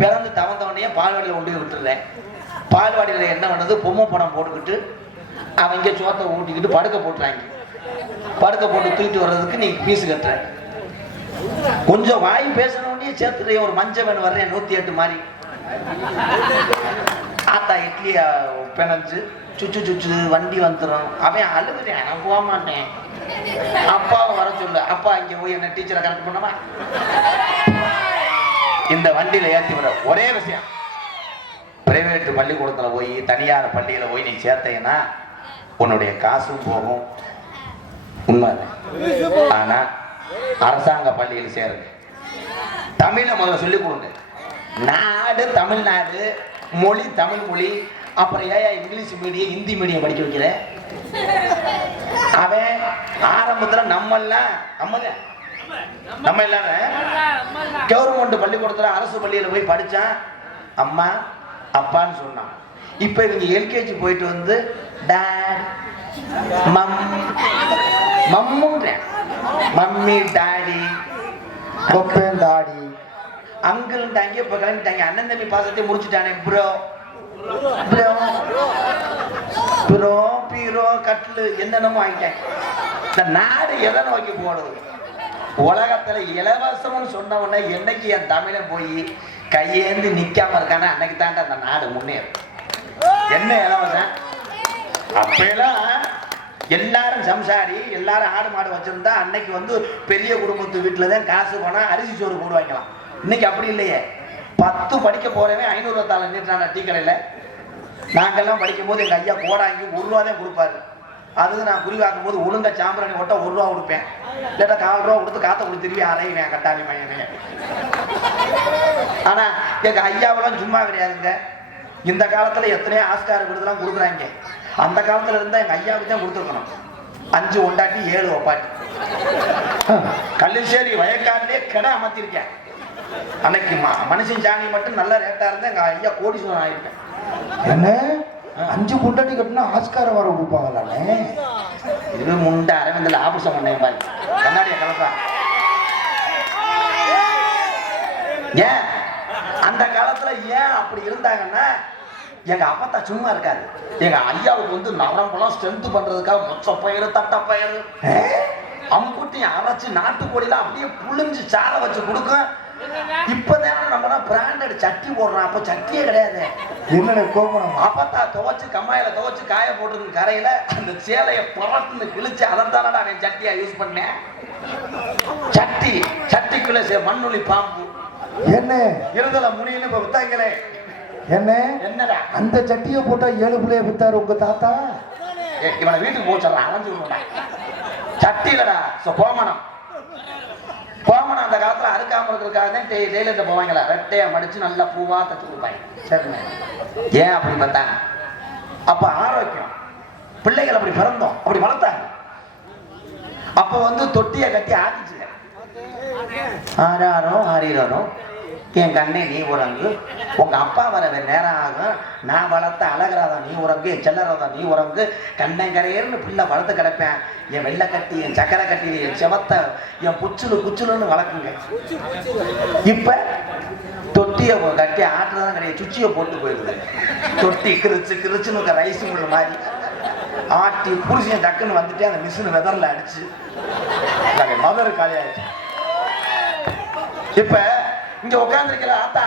பிறந்து தவந்தவனையே பால்வாடியில் கொண்டு போய் விட்டுறேன். பால்வாடியில் என்ன பண்ணுறது, பொம்மை படம் போட்டுக்கிட்டு அவங்க சோத்தை ஊட்டிக்கிட்டு படுக்க போட்டுறாங்க. படுக்க போட்டு தூக்கிட்டு வர்றதுக்கு நீ பீஸு கட்டுற. கொஞ்சம் வாய் பேசணுன்னே சேர்த்துறேன். ஒரு மஞ்சள் வேணும் வர்றேன் 108 மாதிரி. ஆத்தா இட்லியை பிணைஞ்சு சுச்சு சுச்சு வண்டி வந்துடும். அவன் அழுகுறேன், நான் போக மாட்டேன். அப்பாவை வர சொல்லு. அப்பா இங்கே போய் என்ன டீச்சரை கரெக்ட் பண்ணமா, இந்த வண்டியில ஏற்றி விட. ஒரே விஷயம், பிரைவேட் பள்ளிக்கூடத்துல போய் தனியார் பள்ளியில போய் நீ சேர்த்தீங்கன்னா உன்னுடைய காசும் போகும், உண்மை. ஆனா அரசாங்க பள்ளியில் சேருங்க. தமிழை முதல்ல சொல்லிக் கொடுங்க. நாடு தமிழ்நாடு, மொழி தமிழ் மொழி. அப்புறம் ஏன் இங்கிலீஷ் மீடியம் ஹிந்தி மீடியம் படிக்க வைக்கிற? அவன் ஆரம்பத்துல நம்ம எல்லாரும் கவர்மெண்ட் பள்ளிக்கூடத்துல அரசு பள்ளியில போய் படிச்சான், அம்மா அப்பான்னு சொன்னான். இப்ப இவங்க எல்கேஜி போயிட்டு வந்து dot mummy daddy daddy uncle தாங்கி இப்ப கிளம்பிட்டாங்க. அண்ணன் தம்பி பாசத்தை முடிச்சுட்டானே. ப்ரோ ப்ரோ ப்ரோ பீரோ கட்லு என்னென்னமோ ஆகிட்டேன். இந்த நாடு எதை நோக்கி போடுது? உலகத்துல இலவசம்னு சொன்ன உடனே என்னைக்கு என் தமிழன் போய் கையேந்து நிக்காம இருக்கானே அன்னைக்கு தாண்ட அந்த நாடு முன்னேறும். என்ன இலவசம்? அப்பெல்லாம் எல்லாரும் சம்சாரி, எல்லாரும் ஆடு மாடு வச்சிருந்தா அன்னைக்கு வந்து பெரிய குடும்பத்து வீட்டுலதான் காசு போனா அரிசி சோறு போடுவாங்களாம். இன்னைக்கு அப்படி இல்லையே. 10 படிக்க போறவன் 500 ரூபாய் நின்றான டீ கடையில. நாங்கெல்லாம் படிக்கும் போது எங்க ஐயா கோடாங்கி 1 ரூபா தான் கொடுப்பாரு. அதுக்கு நான் குறிவாக்கும் போது ஒழுங்கா சாம்பிராணி ஓட்ட 1 ரூபா கொடுப்பேன். இல்லாட்டா 4 ரூபா கொடுத்து காத்த கொடுத்து திரும்பி அரைவேன் கட்டாளி மையனே. ஆனா எங்க ஐயாவெல்லாம் சும்மா கிடையாதுங்க. இந்த காலத்துல எத்தனையோ ஆஸ்கார் விருதுலாம் கொடுக்குறாங்க. அந்த காலத்துல இருந்தா எங்க ஐயாவுக்கு தான் கொடுத்துருக்கணும். 5 ஒண்டாட்டி 7 ஒப்பாட்டி. கல்லுச்சேரி வயக்காட்டிலே கடை அமர்த்திருக்கேன். அன்னைக்கு மனுஷன் சாணி மட்டும் நல்ல ரேட்டா இருந்தா எங்க ஐயா கோடீஸ்வரன் ஆயிருக்கேன். என்ன 5 பொண்டாட்டி கட்டினா ஆஸ்கார வர கொடுப்பாங்களானே? இது முண்டை அரவிந்தில் ஆபுஷம் பண்ணேன் பாரு. கண்ணாடிய கலப்பா. ஏன் அந்த காலத்துல ஏன் அப்படி இருந்தாங்கன்னா, எங்க அப்பத்தா சும்மா இருக்காது. எங்க ஐயாவுக்கு வந்து நரம்பெல்லாம் ஸ்ட்ரென்த் பண்றதுக்காக மொச்ச பயிறு தட்டப்பயிறு அம்புட்டி அரைச்சு நாட்டுக்கோடியில அப்படியே புளிஞ்சு சார வச்சு கொடுக்கும். இப்பதான் நம்ம பிராண்டட் சட்டி போடுறோம். அப்ப சட்டியே கிடையாது. என்னென்ன கோபம்? அப்பத்தா துவைச்சு கம்மாயில துவைச்சு காய போட்டுருக்கு கரையில அந்த சேலையை பறத்துன்னு கிழிச்சு அதைத்தானடா அவன் சட்டியா யூஸ் பண்ணேன். சட்டி சட்டிக்குள்ள மண்ணுளி பாம்பு என்ன இருதல முனின்னு இப்ப வித்தாங்களே. என்ன என்னடா அந்த சட்டியை போட்டா 7 பிள்ளைய வித்தாரு உங்க தாத்தா. இவனை வீட்டுக்கு போச்சா அரைஞ்சு விடுடா. சட்டி இல்லடா கோமணம். கோமணம் அந்த காலத்துல அறுக்காம இருக்கிறதுக்காக தான் டெய்லர்கிட்ட போவாங்களா, ரெட்டையா மடிச்சு நல்லா பூவா தச்சு கொடுப்பாங்க. சரிண்ணே. ஏன் அப்படி பார்த்தாங்க? அப்ப ஆரோக்கியம். பிள்ளைகள் அப்படி பிறந்தோம், அப்படி வளர்த்தாங்க. அப்ப வந்து தொட்டியை கட்டி ஆடிச்சுங்க. ஆறாரோ ஆறீரோ என் கண்ணே நீ உறங்கு, உங்க அப்பா வர நேரம் ஆகும், நான் வளர்த்த அழகராதா நீ உறங்கு, என் செல்லராதா நீ உறங்கு, கண்ணங்கரையர்னு பிள்ளை வளர்த்து கிடப்பேன். என் வெள்ளை கட்டி, என் சக்கரை கட்டி, என் செவத்த, என் குச்சுலுன்னு வளர்க்குங்க. இப்ப தொட்டியை கட்டி ஆட்டுறதான் கிடையாது, சுச்சியை போட்டு போயிடுது. தொட்டி கிரிச்சுன்னு ரைஸ் மில் மாதிரி ஆட்டி புருஷன் டக்குன்னு வந்துட்டு அந்த மிஷின் வெதர்ல அடிச்சு மதர் காலி ஆயிடுச்சு. இப்ப இங்க உட்கார்ந்துருக்கிற ஆத்தா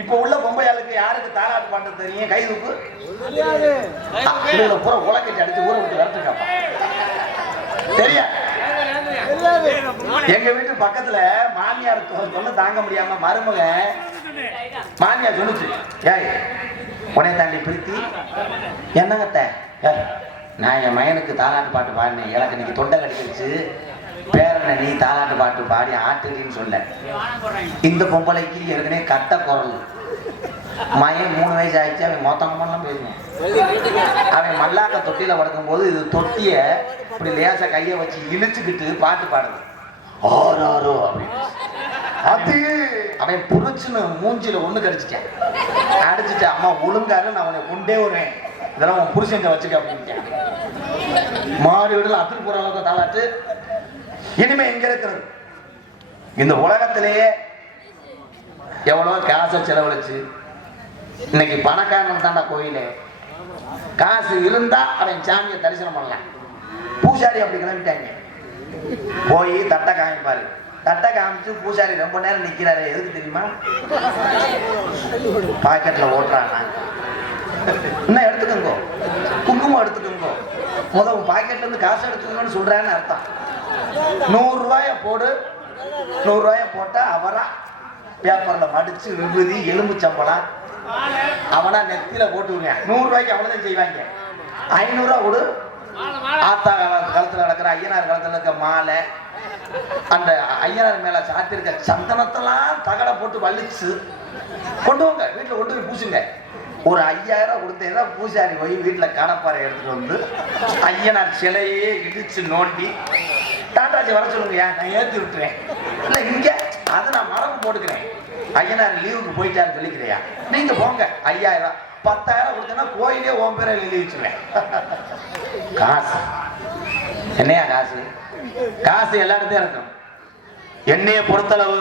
இப்ப உள்ள பொம்பையாளுக்கு யாருக்கு தாலாட்டு பாட்டு தெரியும்? கை தூக்கு. பூரா உலக்கட்டி அடிச்சு ஊரை விட்டு வரட்டுங்கப்பா. சரியா? எங்க வீட்டு பக்கத்துல மாமியார் தொல்லை தாங்க முடியாம மருமக மாமியார் சொல்லுச்சு, ஏய் உனைய தாண்டி பிரித்தி என்னங்கத்த, நான் என் மயனுக்கு தாலாட்டு பாட்டு பாடினேன், எனக்கு இன்னைக்கு தொண்டை கடிச்சிருச்சு, பேரனை நீ தாலாட்டு பாட்டு பாடி ஆட்டுன்னு சொல்ல. இந்த பொம்பளைக்கு ஏற்கனவே கட்ட குரல். மயன் 3 வயசு ஆயிடுச்சு. அவன் மொத்தமெல்லாம் பேசுவான். அவன் மல்லாக்க தொட்டியில படுக்கும் போது இது தொட்டிய இப்படி லேசா கைய வச்சு இழுச்சுக்கிட்டு பாட்டு பாடுது. ஆறாரோ அப்படின்னு அது அவன் புரிச்சுன்னு மூஞ்சில ஒண்ணு கடிச்சிட்டேன். அடிச்சுட்டு அம்மா ஒழுங்காரு நான் அவனை கொண்டே வருவேன், இதெல்லாம் உன் புருஷன் வச்சுக்க அப்படின்ட்டேன். மாடு வீடுல அத்துட்டு போற அளவுக்கு தாலாட்டு. இனிமே எங்க இருக்கிறது? இந்த உலகத்திலேயே எவ்வளோ காசை செலவழிச்சு இன்னைக்கு பணக்காரன் தாண்டா கோயிலே. காசு இருந்தா அவன் சாமியை தரிசனம் பண்ணலாம். பூசாரி அப்படி கிளம்பிட்டாங்க. போய் தட்டை காமிப்பாரு. தட்டை காமிச்சு பூசாரி ரொம்ப நேரம் நிக்கிறாரு. எதுக்கு தெரியுமா? பாக்கெட்ல ஓட்டுறாங்க. இன்னும் எடுத்துக்கோங்க, குங்குமம் எடுத்துக்கோங்க, முதல் பாக்கெட்ல இருந்து காசு எடுத்துக்கோங்கன்னு சொல்றான்னு அர்த்தம். 100 ரூபாய போடு. 100 ரூபாய போட்டா அவரா பேப்பர்ல மடிச்சு விபூதி எலும்பு சம்பளம் அவனா நெத்தியில போட்டுருங்க. 100 ரூபாய்க்கு அவ்வளவுதான் செய்வாங்க. 500 ரூபா கொடு. ஆத்தா காலத்துல நடக்கிற ஐயனார் காலத்துல இருக்க மாலை, அந்த ஐயனார் மேல சாத்திருக்க சந்தனத்தெல்லாம் தகடை போட்டு வலிச்சு கொண்டு வாங்க, வீட்டுல கொண்டு போய் பூசுங்க. ஒரு 5000 கொடுத்தீங்கன்னா பூசாரி போய் வீட்டுல கடப்பாறை எடுத்துட்டு வந்து ஐயனார் சிலையே இடிச்சு நோண்டி டாட்டாச்சி வர சொல்லுங்க, நான் ஏற்றி விட்டுறேன். இல்லை இங்க அதை நான் மரபு போட்டுக்கிறேன். ஐயனார் லீவுக்கு போயிட்டாரு சொல்லிக்கிறியா, நீங்க போங்க. 5000 10,000 கொடுத்தேன்னா கோயிலே ஓம் பேரை எழுதி வச்சுருவேன். காசு என்னையா காசு? காசு எல்லாருமே இருக்கும். என்னைய பொறுத்தளவு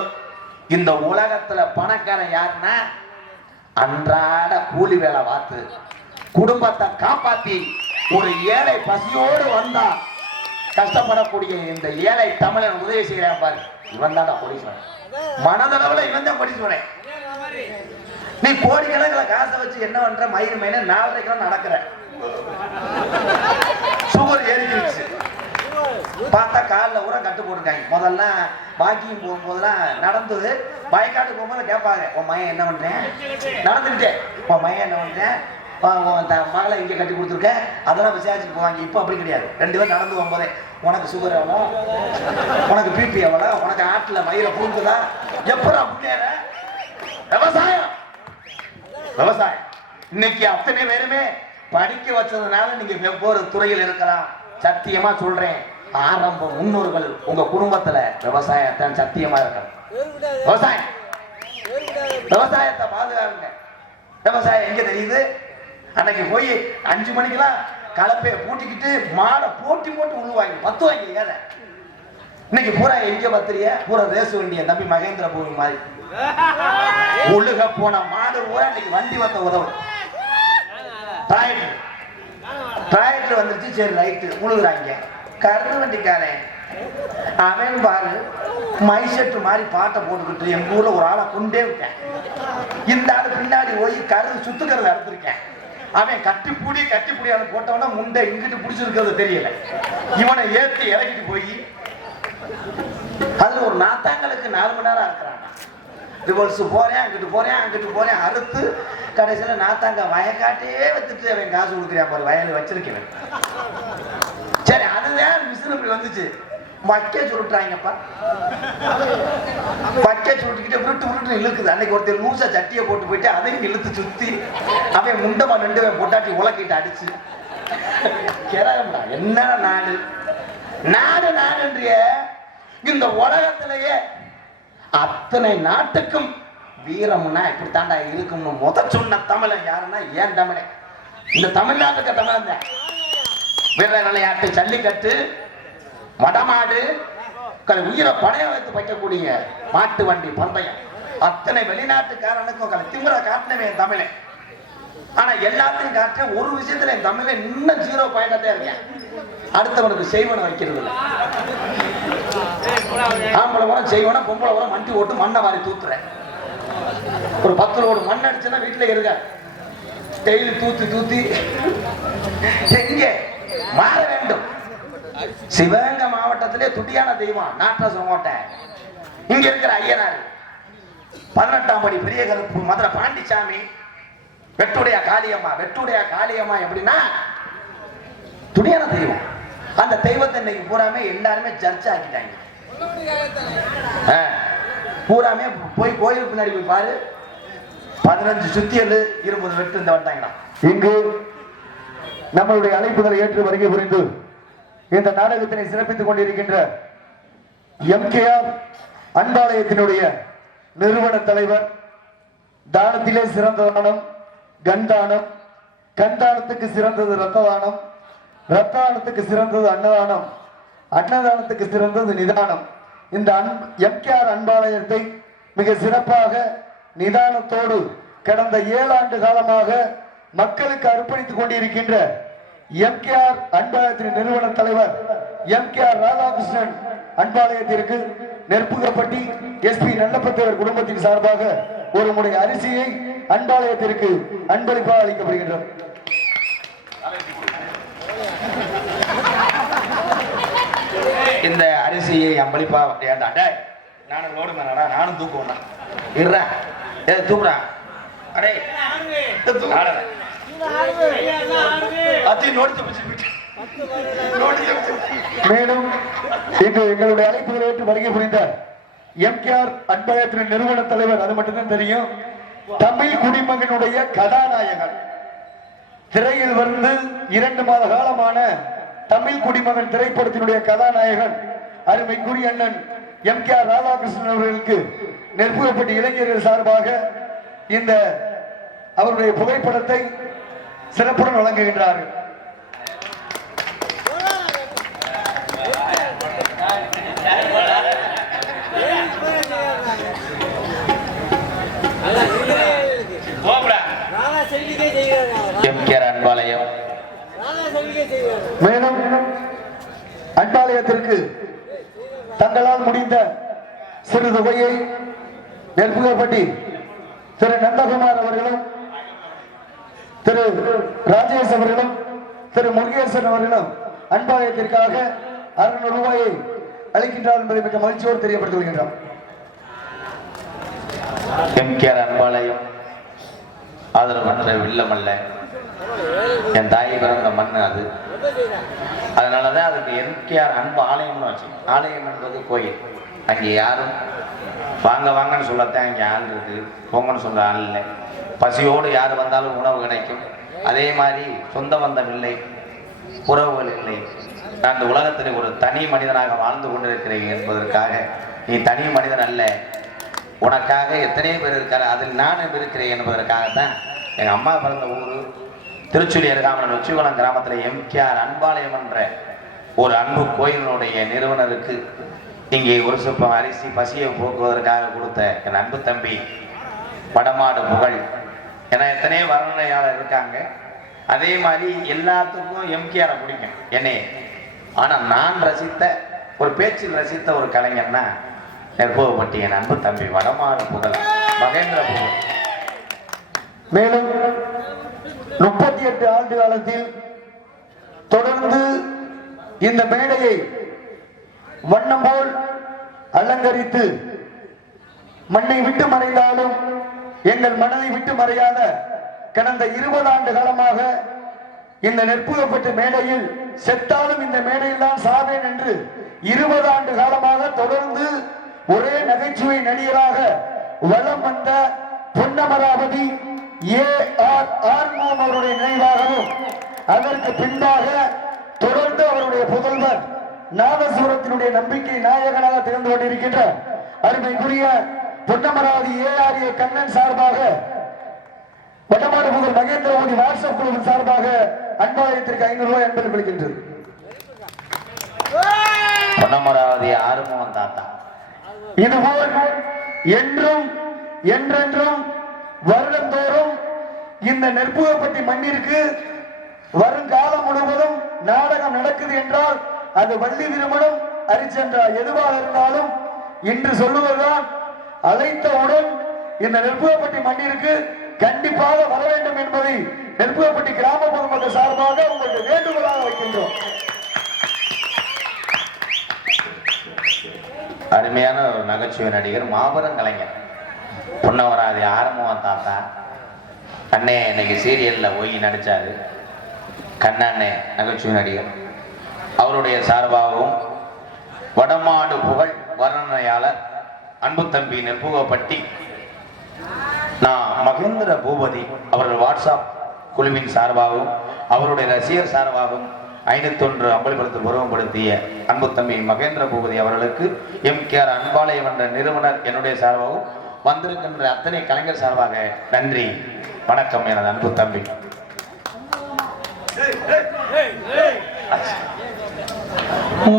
இந்த உலகத்துல பணக்காரன் யாருன்னா அன்றாட கூலி வேலை பார்த்து குடும்பத்தை காப்பாத்தி ஒரு ஏழை பசியோடு வந்தா கஷ்டப்படக்கூடிய இந்த ஏழை தமிழன் உதவி செய்யறான் பாரு, இவன் தான் கோடீஸ்வரன். மனதளவுல இவன் தான் கோடீஸ்வரன். நீ கோடிக்கணக்கில் காசை வச்சு என்ன பண்ற? மயிறு மயில 4:30 நடக்கிற சுகர் ஏறிக்கிடுச்சு. பார்த்தா காலில் ஊரா கட்டு போட்டுருக்காங்க. முதல்ல வாக்கிங் போகும்போதெல்லாம் நடந்தது. வயக்காட்டு போகும்போது கேட்பாங்க, உன் மையன் என்ன பண்றேன்? நடந்துக்கிட்டே உன் மையன் என்ன பண்றேன்? மகளை இங்கே கட்டி கொடுத்துருக்க, அதெல்லாம் விசாரிச்சுட்டு போவாங்க. இப்போ அப்படி கிடையாது. 2 பேரும் நடந்து போகும்போதே உனக்கு சுகர் எவ்வளோ, உனக்கு பிபி எவ்வளோ, உனக்கு ஆட்டில் மயில புழுங்குதா, எப்படா முன்னேற? விவசாயம் விவசாயம். இன்னைக்கு அத்தனை பேருமே படிக்க வச்சதுனால நீங்க வெவ்வேறு துறையில் இருக்கலாம். சத்தியமா சொல்றேன், ஆரம்ப முன்னோர்கள் உங்க குடும்பத்துல விவசாயத்தான் சத்தியமா இருக்கணும். விவசாயம் விவசாயத்தை பாதுகாருங்க. விவசாயம் எங்க தெரியுது? அன்னைக்கு போய் 5 மணிக்கெல்லாம் கலப்பைய பூட்டிக்கிட்டு மாடை போட்டி போட்டு உழுவாங்க, 10 வாங்கி ஏற. இன்னைக்கு பூரா எங்க பத்திரிய பூரா ரேசு வண்டிய தம்பி மகேந்திர பூமி மாதிரி உழுக போன மாடு பூரா இன்னைக்கு வண்டி வந்த உதவும். டிராக்டர் வந்துருச்சு, சரி ரைட்டு உழுகுறாங்க. கருது வண்டிக்காரன் அவன் பாரு மைசெட்டு மாதிரி பாட்டை போட்டுக்கிட்டு எங்க ஊர்ல ஒரு ஆளை கொண்டே விட்டேன். இந்த ஆளு பின்னாடி போய் கருது சுத்துக்கிறது அறுத்திருக்கேன். அவன் கட்டிப்பூடி அவனை போட்டவனா முண்டை இங்கிட்டு பிடிச்சிருக்கிறது தெரியல. இவனை ஏற்றி இறக்கிட்டு போய் அதுல ஒரு நாத்தாங்களுக்கு 4 மணி நேரம் இருக்கிறான். ரிவர்ஸ் போறேன், அங்கிட்டு போறேன் அறுத்து கடைசியில நாத்தாங்க வயக்காட்டே வச்சுட்டு அவன் காசு கொடுக்குறான் பாரு, வயல் வச்சிருக்கேன். சரி அதுதான் மிஷின் இப்படி வந்துச்சு. வைக்க சுருட்டுறாங்கப்பா, வைக்க சுருட்டிக்கிட்டு விருட்டு இழுக்குது. அன்னைக்கு ஒருத்தர் லூசா சட்டியை போட்டு போயிட்டு அதையும் இழுத்து சுத்தி அவன் முண்டமா 2 பொட்டாட்டி உலக்கிட்டு அடிச்சு என்ன நாடு நாடுன்றிய இந்த உலகத்திலேயே அத்தனை நாட்டுக்கும் வீரம்னா இப்படித்தாண்டா இருக்கும்னு சொன்ன தமிழன் யாருன்னா ஏன் தமிழன். இந்த தமிழ்நாட்டுக்கு தமிழன் தான். வீர விளையாட்டு, ஜல்லிக்கட்டு, மடமாடு, உயிரை பணைய வைத்து வைக்கக்கூடிய மாட்டு வண்டி பந்தயம், அத்தனை வெளிநாட்டுக்காரனுக்கும் திமுற காட்டினவே என் தமிழன். ஆனா எல்லாத்தையும் காட்ட ஒரு விஷயத்துல என் தமிழன் இன்னும் 0 பாயிண்டா இருக்கேன். அடுத்தவனுக்கு செய்வனை வைக்கிறது. ஆம்பளை உரம் செய்வன, பொம்பளை உரம் மண்டி ஓட்டு மண்ணை வாரி தூத்துறேன். ஒரு 10 லோடு மண் அடிச்சுன்னா வீட்டுல இருக்க டெய்லி தூத்தி எங்க மாற வேண்டும். சிவகங்கை மாவட்டத்திலே துடியான தெய்வம் நாட்டரசு கோட்டை. இங்க இருக்கிற ஐயனார் 18ஆம் படி பெரிய கருப்பு மதுரை பாண்டிச்சாமி வெட்டுடைய காளியம்மா எப்படின்னா துடியான தெய்வம். அந்த தெய்வத்தை இன்னைக்கு பூராமே எல்லாருமே சர்ச்சை ஆக்கிட்டாங்க. பூராமே போய் கோயிலுக்கு பின்னாடி போய் பாரு, 15 சுத்தியல் 20 வெட்டு இந்த வட்டாங்களாம். இங்கு நம்மளுடைய அழைப்புகளை ஏற்று வருகை புரிந்து இந்த நாடகத்தினை சிறப்பித்துக் கொண்டிருக்கின்ற எம்கேஆர் அன்பாலயத்தினுடைய நிறுவன தலைவர், தானத்திலே சிறந்த தானம் கண்தானம், கண்தானத்துக்கு சிறந்தது ரத்த தானம், ரத்த தானத்துக்கு சிறந்தது அன்னதானம், அன்னதானத்துக்கு சிறந்தது நிதானம். இந்த எம்கேஆர் அன்பாலயத்தை மிக சிறப்பாக நிதானத்தோடு கடந்த 7 ஆண்டு காலமாக மக்களுக்கு அர்ப்பணித்துக் கொண்டிருக்கின்ற எம்கேஆர் அன்பாலயத்தின் நிறுவன தலைவர் எம்கேஆர் ராதாகிருஷ்ணன் அன்பாலயத்திற்கு நெற்புகப்பட்டி எஸ்பி நல்லப்பத்தவர் குடும்பத்தின் சார்பாக ஒரு முறை அரிசியை அன்பாலயத்திற்கு அன்பளிப்பாக அளிக்கப்படுகின்றது. இந்த அரிசியை அம்பளிப்பா நானும் லோடு மேனடா, நானும் தூக்குவேன்டா. இருறா, ஏதோ தூக்குறா. அடே மேலும் இன்று எங்களுடைய அழைப்புகளை ஏற்று வருகை புரிந்த எம்கேஆர் அன்பாலயத்தின் நிறுவன தலைவர், அது மட்டும்தான் தெரியும், தமிழ் குடிமகனுடைய கதாநாயகன், திரையில் வந்து 2 மாத காலமான தமிழ் குடிமகன் திரைப்படத்தினுடைய கதாநாயகன் அருமைக்குரிய அண்ணன் எம்கேஆர் ராதாகிருஷ்ணன் அவர்களுக்கு நெற்புகப்பட்டி இளைஞர்கள் சார்பாக இந்த அவருடைய புகைப்படத்தை சிறப்புடன் வழங்குகின்றார்கள். அன்பாலயம் மேலும் அன்பாலயத்திற்கு தங்களால் முடிந்த சிறு தொகையை நெற்புகப்பட்டி திரு நந்தகுமார் அவர்களும் திரு ராஜேஷ் அவர்களும் திரு முருகேசன் அவர்களும் அன்பாலயத்திற்காக 600 ரூபாயை அளிக்கின்றார் என்பதை மிக மகிழ்ச்சியோடு தெரியப்படுத்துகின்றோம். எம்கேஆர் அன்பாலயம் ஆதரவற்ற இல்லமல்ல, என் தாய் பிறந்த மண் அது. அதனாலதான் அதுக்கு எம்கேஆர் அன்பு ஆலயம்னு வச்சு. ஆலயம் என்பது கோயில். அங்கே யாரும் வாங்க வாங்கன்னு சொல்லத்தான் இங்கே ஆள் இருக்கு, போங்கன்னு சொல்ற ஆள் இல்லை. பசியோடு யார் வந்தாலும் உணவு கிடைக்கும். அதே மாதிரி சொந்த பந்தம் இல்லை, உறவுகள் இல்லை. நான் இந்த உலகத்தில் ஒரு தனி மனிதனாக வாழ்ந்து கொண்டிருக்கிறேன் என்பதற்காக, நீ தனி மனிதன் அல்ல, உனக்காக எத்தனை பேர் இருக்காரு, அதில் நானும் இருக்கிறேன் என்பதற்காகத்தான் எங்கள் அம்மா பிறந்த ஊர் திருச்சுழி அருகாமல் உச்சிகுளம் கிராமத்தில் எம்கேஆர் அன்பாலயம் என்ற ஒரு அன்பு கோயிலினுடைய நிறுவனருக்கு இங்கே ஒரு சொப்பம் அரிசி பசியை போக்குவதற்காக கொடுத்த என் அன்பு தம்பி வடமாடு புகழ். ஏன்னா எத்தனையோ வர்ணனையாளர் இருக்காங்க, அதே மாதிரி எல்லாத்துக்கும் எம்கேஆரை பிடிக்கும் என்னைய. ஆனால் நான் ரசித்த ஒரு பேச்சில் ரசித்த ஒரு கலைஞர்னா நெற்புகப்பட்டி என் அன்பு தம்பி வடமாடு புகழ் மகேந்திர புகழ். மேலும் 38 ஆண்டு காலத்தில் தொடர்ந்து இந்த மேடையை வண்ணம் போல் அலங்கரித்து மண்ணை விட்டு மறைந்தாலும் எங்கள் மனதை விட்டு மறையாத கடந்த 20 ஆண்டு காலமாக இந்த நெற்புகப்பட்டு மேடையில் செத்தாலும் இந்த மேடையில் தான் சாவேன் என்று 20 ஆண்டு காலமாக தொடர்ந்து ஒரே நகைச்சுவை நடிகராக வலம் வந்த பொன்னமராவதி ஏ.ஆர். ஆர்மோன் அவருடைய நினைவாகவும், அதற்கு பின்பாக தொடர்ந்து அவருடைய புதல்வர் நாதசுரத்தினுடைய நம்பிக்கை நாயகனாக திகழ்ந்து கொண்டிருக்கின்ற அருமைக்குரிய பொன்னமராவதி ஏ.ஆர்.ஏ. கண்ணன் சார்பாக வடமாடு புகழ் மகேந்திர மோடி வாட்ஸ்அப் குழுவின் சார்பாக அன்பாலயத்திற்கு 500 ரூபாய் என்பது கொடுக்கின்றது. பொன்னமராவதி ஆறுமுகம் தாத்தா இதுபோல் என்றும் என்றென்றும் வருடந்தோறும் இந்த நெற்புகப்பட்டி மண்ணிற்கு வருங்காலம் முழுவதும் நாடகம் நடக்குது என்றால் அது வள்ளி திருமணம், அரிச்சென்றா எதுவாக இருந்தாலும் இன்று சொல்லுவதுதான், அழைத்தவுடன் இந்த நெற்புகப்பட்டி மண்ணிற்கு கண்டிப்பாக வர வேண்டும் என்பதை நெற்புகப்பட்டி கிராம பொதுமக்கள் சார்பாக உங்களுக்கு வேண்டுகோளாக வைக்கின்றோம். அருமையான ஒரு நகைச்சுவை நடிகர், மாபெரும் கலைஞர் பொன்னமராவதி ஆறுமுகம் தாத்தா. அண்ணே இன்னைக்கு சீரியல்ல போய் நடிச்சாரு. கண்ணண்ணே நகைச்சுவை நடிகர், அவருடைய சார்பாகவும் வடமாடு புகழ் வர்ணனையாளர் அன்பு தம்பி நெற்புகப்பட்டி நான் மகேந்திர பூபதி அவர்கள் வாட்ஸ்அப் குழுவின் சார்பாகவும் அவருடைய ரசிகர் சார்பாகவும் 501 அம்பலப்படுத்த உருவப்படுத்திய அன்பு தம்பி மகேந்திர பூபதி அவர்களுக்கு எம்கேஆர் அன்பாலயம் என்ற நிறுவனர் என்னுடைய சார்பாகவும் வந்திருக்கின்ற அத்தனை கலைஞர் சார்பாக நன்றி வணக்கம் எனது அன்பு தம்பி.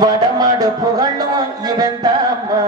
வடமாடு புகழும் இவன் தாமா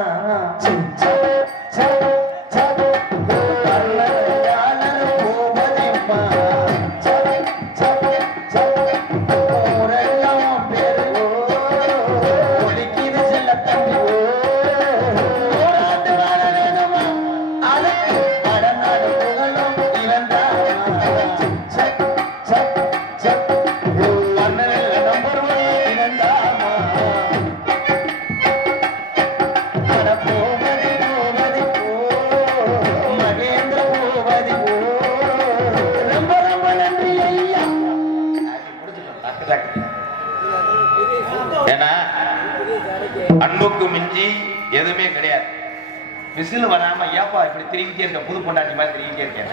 மிஞ்சி எதுவுமே கிடையாது. விசில் வராம ஏப்பா இப்படி திரும்பிட்டே இருக்க, புது பொண்டாட்டி மாதிரி திரும்பிட்டே இருக்கேன்.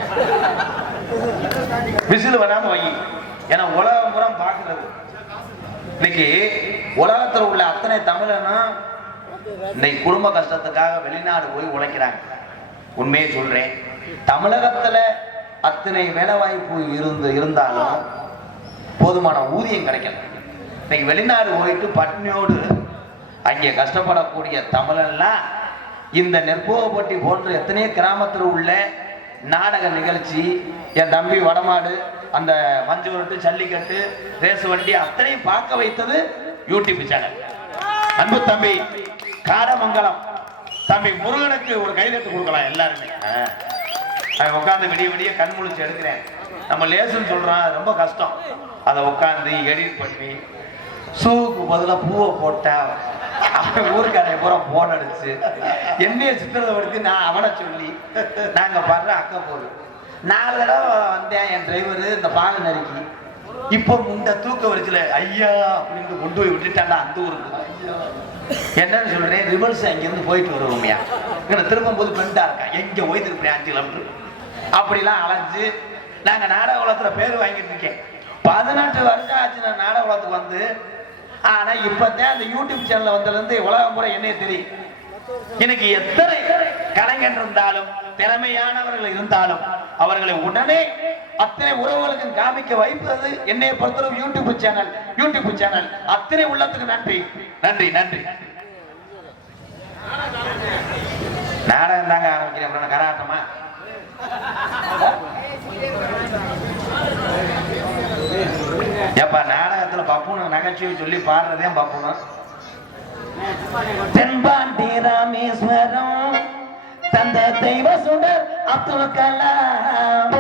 விசில் வராம வை. ஏன்னா உலகம் புறம் பாக்குறது. இன்னைக்கு உலகத்துல உள்ள அத்தனை தமிழனும் இன்னைக்கு குடும்ப கஷ்டத்துக்காக வெளிநாடு போய் உழைக்கிறாங்க. உண்மையை சொல்றேன், தமிழகத்துல அத்தனை வேலை வாய்ப்பு இருந்தாலும் போதுமான ஊதியம் கிடைக்கல. இன்னைக்கு வெளிநாடு போயிட்டு பட்னியோடு அங்கே கஷ்டப்படக்கூடிய தமிழன்லாம் இந்த நெற்போகப்பட்டி போன்ற எத்தனையோ கிராமத்தில் உள்ள நாடக நிகழ்ச்சி, என் தம்பி வடமாடு, அந்த மஞ்சு விரட்டு, ஜல்லிக்கட்டு, ரேசு வண்டி அத்தனையும் பார்க்க வைத்தது யூடியூப் சேனல். அன்பு தம்பி காடமங்கலம் தம்பி முருகனுக்கு ஒரு கைதட்டு கொடுக்கலாம் எல்லாருமே. உட்காந்து விடிய விடிய கண் முழிச்சு எடுக்கிறேன். நம்ம லேசுன்னு சொல்றோம், ரொம்ப கஷ்டம். அதை உட்காந்து எடிட் பண்ணி ஷூவுக்கு பதிலாக பூவை போட்டா ஊருக்காரைய பூரா போன் அடிச்சு என்னைய சித்திரத்தை நான் அவனை சொல்லி நாங்க படுற அக்கா போடு 4 தடவை வந்தேன். என் டிரைவரு இந்த பாக நறுக்கி இப்போ இந்த தூக்க வரிசையில ஐயா அப்படின்னு கொண்டு போய் விட்டுட்டாண்டா அந்த ஊருக்கு. என்னன்னு சொல்றேன், ரிவர்ஸ் அங்கிருந்து போயிட்டு வருவோம்யா, இங்க திரும்பும் போது பெண்டா இருக்கா, எங்க போய் திருப்பி 5 கிலோமீட்டர் அப்படிலாம் அலைஞ்சு நாங்க நாடக உலகத்துல பேர் வாங்கிட்டு இருக்கேன். 18 வருஷம் ஆச்சு நான் நாடக உலகத்துக்கு வந்து. ஆனா இப்பதான் அந்த யூடியூப் சேனல்ல வந்ததுல இருந்து உலகம் முறை என்னைய தெரியும். எனக்கு எத்தனை கலைஞர் இருந்தாலும் திறமையானவர்கள் இருந்தாலும் அவர்களை உடனே அத்தனை உறவுகளுக்கு காமிக்க வைப்பது என்னைய பொறுத்தவரை யூடியூப் சேனல். அத்தனை உள்ளத்துக்கு நன்றி நன்றி நன்றி. நாடகம் தாங்க ஆரம்பிக்கிறேன், கராட்டமா ஏப்பா நாடகத்துல பப்புனு நகைச்சுவை சொல்லி பாடுறதே பப்புனு. தென்பாண்டி ராமேஸ்வரம் தந்த தெய்வ சுடர் அப்துல் கலாம்.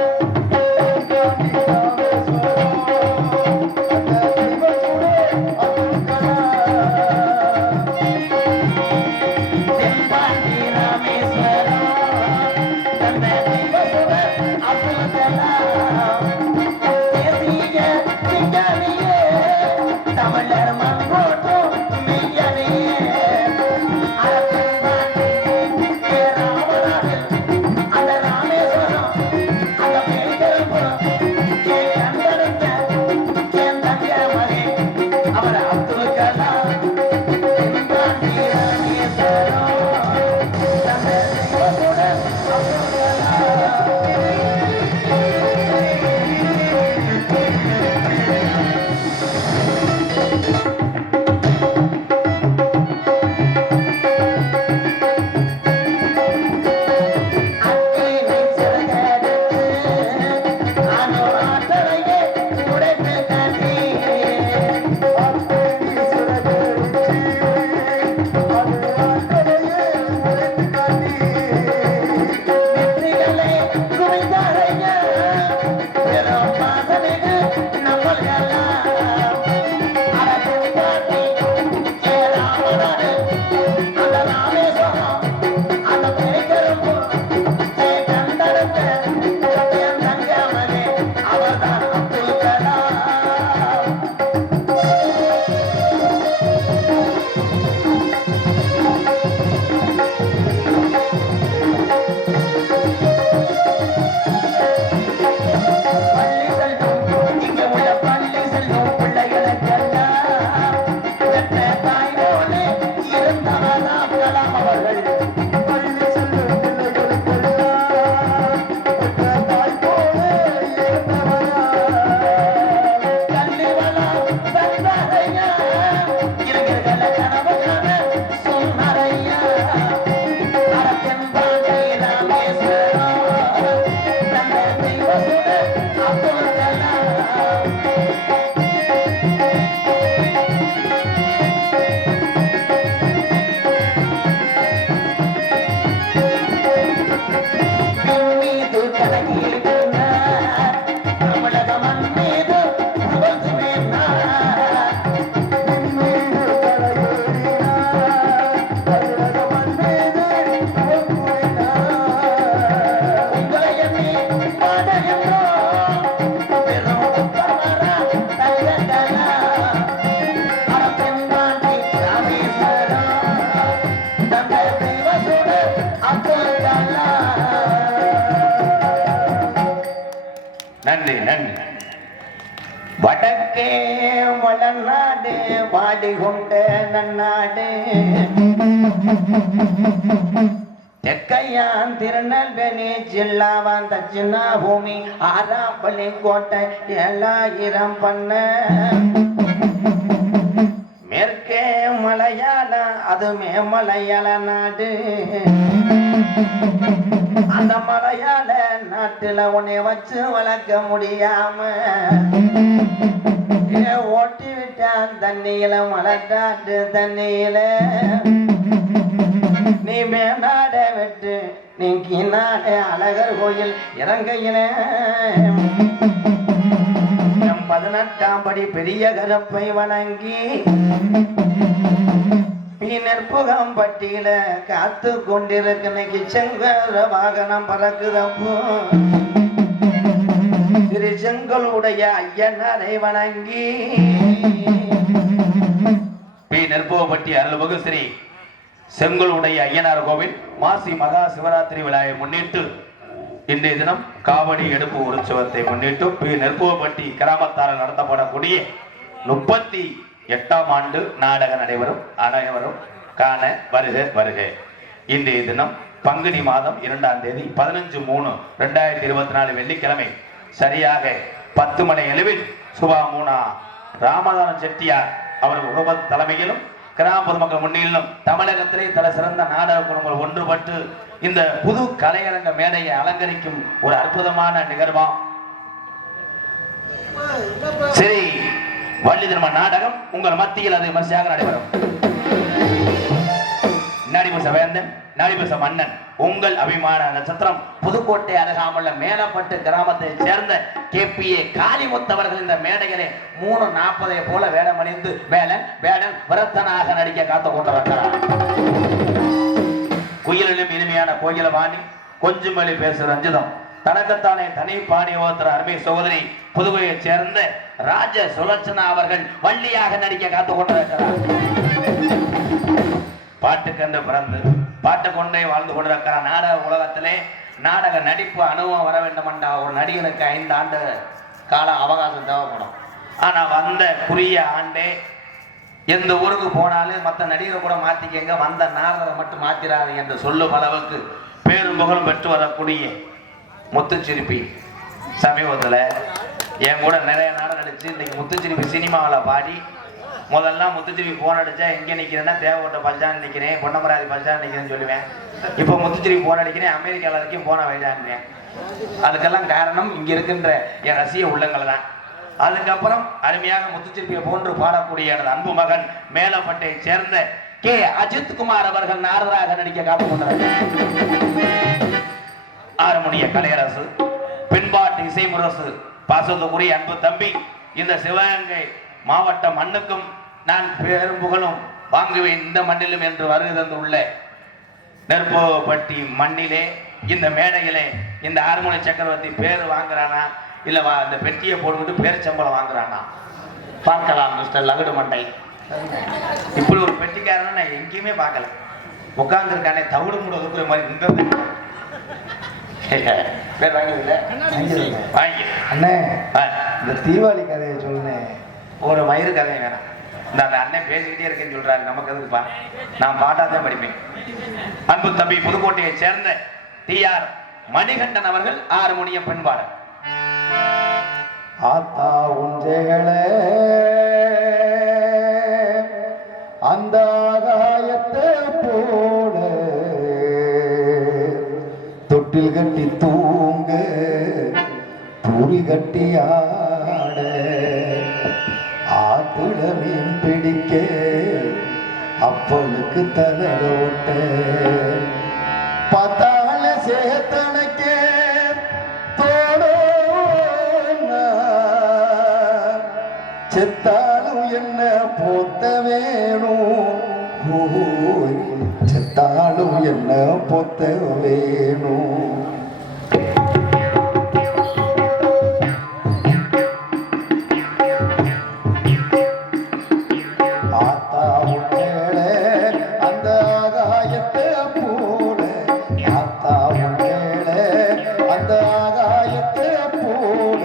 அந்த நன்றி நன்றி. வடக்கே வளநாடு வாடி கொண்ட நன்னாடு, தெற்கையான் திருநெல்வேலி ஜில்லா வந்த சின்ன பூமி, ஆறாம்பள்ளி கோட்டை 7000 பண்ண, மேற்கே மலையாளம் அதுமே மலையாள நாடு, அந்த மலையாள நாட்டுல உன்னை வச்சு வளர்க்க முடியாம ஓட்டி விட்டான் தண்ணியில, மலட்டாட்டு தண்ணியில நீ மேநாட விட்டு நீ கீநாட அழகர் கோயில் இறங்கையில 18ஆம் படி பெரிய கரப்பை வணங்கி நெற்புகம் பட்டியல காத்து கொண்டிருக்க செங்கர வாகனம் பறக்குதப்போ, திரு செங்கலுடைய ஐயனாரை வணங்கி நெற்புகம்பட்டி அருள்மிகு ஸ்ரீ செங்கலுடைய ஐயனார் கோவில் மாசி மகா சிவராத்திரி விழாவை முன்னிட்டு இன்றைய தினம் காவடி எடுப்பு உற்சவத்தை முன்னிட்டு நெற்புகம்பட்டி கிராமத்தால் நடத்தப்படக்கூடிய 38ஆம் ஆண்டு நாடகம் நடைபெறும். அனைவரும் காண வருக வருக. இன்றைய தினம் பங்குனி மாதம் 2ஆம் தேதி 15/3/2024 வெள்ளிக்கிழமை சரியாக 10 மணி அளவில் சுபா மூனா ராமதானம் செட்டியார் அவர்கள் குடும்ப தலைமையிலும் கிராம பொதுமக்கள் முன்னிலும் தமிழகத்திலே தல சிறந்த நாடக குடும்பங்கள் ஒன்றுபட்டு இந்த புது கலையரங்க மேடையை அலங்கரிக்கும் ஒரு அற்புதமான நிகழ்வாம் சரி வள்ளி திருமண நாடகம் உங்கள் மத்தியில் அது விமர்சையாக நடைபெறும். நடிபச வேந்தன் நடிபச மன்னன் உங்கள் அபிமான நட்சத்திரம் புதுக்கோட்டை அருகாமுள்ள மேலப்பட்டு கிராமத்தை சேர்ந்த KPA காளிமுத்தவர்கள் இந்த மேடைகளை 3:40 போல வேடமணிந்து வேலன் வேடன் விரத்தனாக நடிக்க காத்து கொண்டிருக்கிறார். குயிலிலும் இனிமையான கோயிலவாணி கொஞ்சம் வழி பேசு ரஞ்சிதம் தனக்குத்தானே தனி பாணி ஓத்துற அருமை சகோதரி புதுவையை சேர்ந்த ராஜ சுலட்சணா அவர்கள் வள்ளியாக நடிக்க காத்து கொண்டிருக்கிறார். பாட்டுக்கென்று பிறந்து பாட்டு கொண்டே வாழ்ந்து கொண்டிருக்கிறார். நாடக உலகத்திலே நாடக நடிப்பு அனுபவம் வர வேண்டும் என்றால் ஒரு நடிகனுக்கு 5 ஆண்டு கால அவகாசம் தேவைப்படும். ஆனா வந்த குறுகிய ஆண்டே எந்த ஊருக்கு போனாலும் மற்ற நடிகரை கூட மாத்திக்கங்க, வந்த நாடகரை மட்டும் மாத்திராது என்று சொல்லும் அளவுக்கு பேரும் புகழும் பெற்று வரக்கூடிய முத்துச்சிரிப்பி சமீபத்தில் என் கூட நிறைய நாடகம் நடிச்சு இன்னைக்கு முத்துச்சிரிப்பி சினிமாவில் பாடி முதல்லாம் முத்துச்சிரிப்பி போன் அடிச்சா எங்கே நிற்கிறேன்னா தேவகோட்டை பல்சான்னு நிற்கிறேன், பொன்னமராதி பல்சான்னு நிற்கிறேன்னு சொல்லுவேன். இப்போ முத்துச்சிரிப்பி போன் அடிக்கிறேன், அமெரிக்காவில் வரைக்கும் போன வைடான்றேன். அதுக்கெல்லாம் காரணம் இங்கே இருக்கின்ற என் ரசிக உள்ளங்கள் தான். அதுக்கப்புறம் அருமையாக முத்துச்சிரிப்பியை போன்று பாடக்கூடிய எனது அன்பு மகன் மேலப்பட்டை சேர்ந்த K. அஜித் குமார் அவர்கள் நாரதராக நடிக்க காத்து கொண்டார்கள். ஆறுமணிய கலையரசு பின்பாட்டு இசை முரசு பாசத்துக்குரிய அன்பு தம்பி இந்த சிவகங்கை மாவட்ட மண்ணுக்கும் நான் பேரும் புகழும் வாங்குவேன் இந்த மண்ணிலும் என்று வருகை தந்துள்ள நெற்போப்பட்டி மண்ணிலே இந்த மேடையிலே இந்த ஆறுமணி சக்கரவர்த்தி பேர் வாங்குறானா இல்ல இந்த பெட்டியை போட்டுக்கிட்டு பேர் சம்பளம் வாங்குறானா பார்க்கலாம். மிஸ்டர் லகுடு மண்டை இப்படி ஒரு பெட்டிக்காரன் நான் எங்கேயுமே பார்க்கல. உட்கார்ந்து இருக்கானே தவிடு மூட ஒதுக்குற மாதிரி இந்த பேர் வாங்கிடுங்க வாங்கி அண்ணே இந்த தீபாவளி கதையை சொல்லுனேன். ஒரு மயிறு கதை வேணாம். இந்த அந்த அண்ணன் பேசிக்கிட்டே இருக்கேன்னு சொல்றாரு, நமக்கு எதுக்குப்பா, நான் பாட்டாதான் படிப்பேன். அன்பு தம்பி புதுக்கோட்டையை சேர்ந்த TR மணிகண்டன் அவர்கள் ஆறுமணிய பெண்பாளர். ஆத்தா உஞ்சைகளே அந்த ஆகாயத்தை போல தொட்டில் கட்டி தூங்க பூரி கட்டி ஆட ஆத்துல மீன் பிடிக்க அப்பனுக்கு தலோட்ட பத்தால சேத்தனைக்க செத்தாலும் என்ன போத்த வேணும், செத்தாலும் என்ன போத்த வேணும். ஆத்தா உன்னேளே அந்த ஆகாயத்தை போல, ஆத்தா உன்னேளே அந்த ஆகாயத்தை போல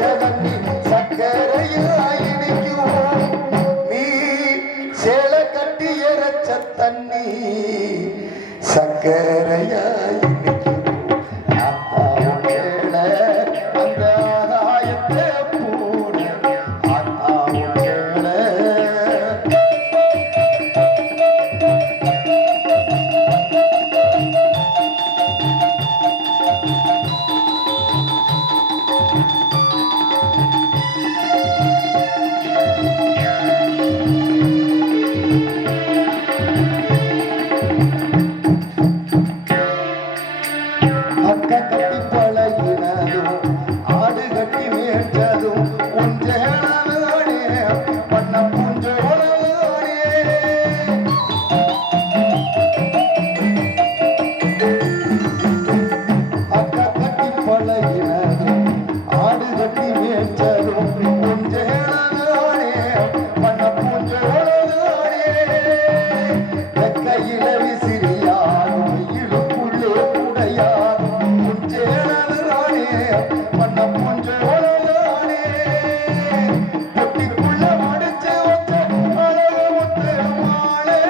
வச்ச தண்ணி சக்கரையாய் இனிக்கும். நீ சேலை கட்டி இறைச்ச தண்ணி சக்கரையாய் இனிக்கும். ஆத்தாவும் ஏழை அந்த ஆகாயத்தை போன ஆத்தாவும் ஏழை. அக்கா கட்டி பழகினதும் ஆடு கட்டி மேய்ச்சதும் உஞ்சேனே பண்ண பூஞ்சோனே. அக்கா கட்டி பழகினதும் ஆடு கட்டி மேய்ச்சதும் உஞ்சேனே பண்ண பூஞ்சோனே. வெக்கையில விசிறியாடும் இழுப்புள்ளே உடையாடும் உஞ்சேனே பண்ண பூஞ்சோனே. பொட்டிக்குள்ள மடிச்சு வச்ச அழகு முத்து மாலே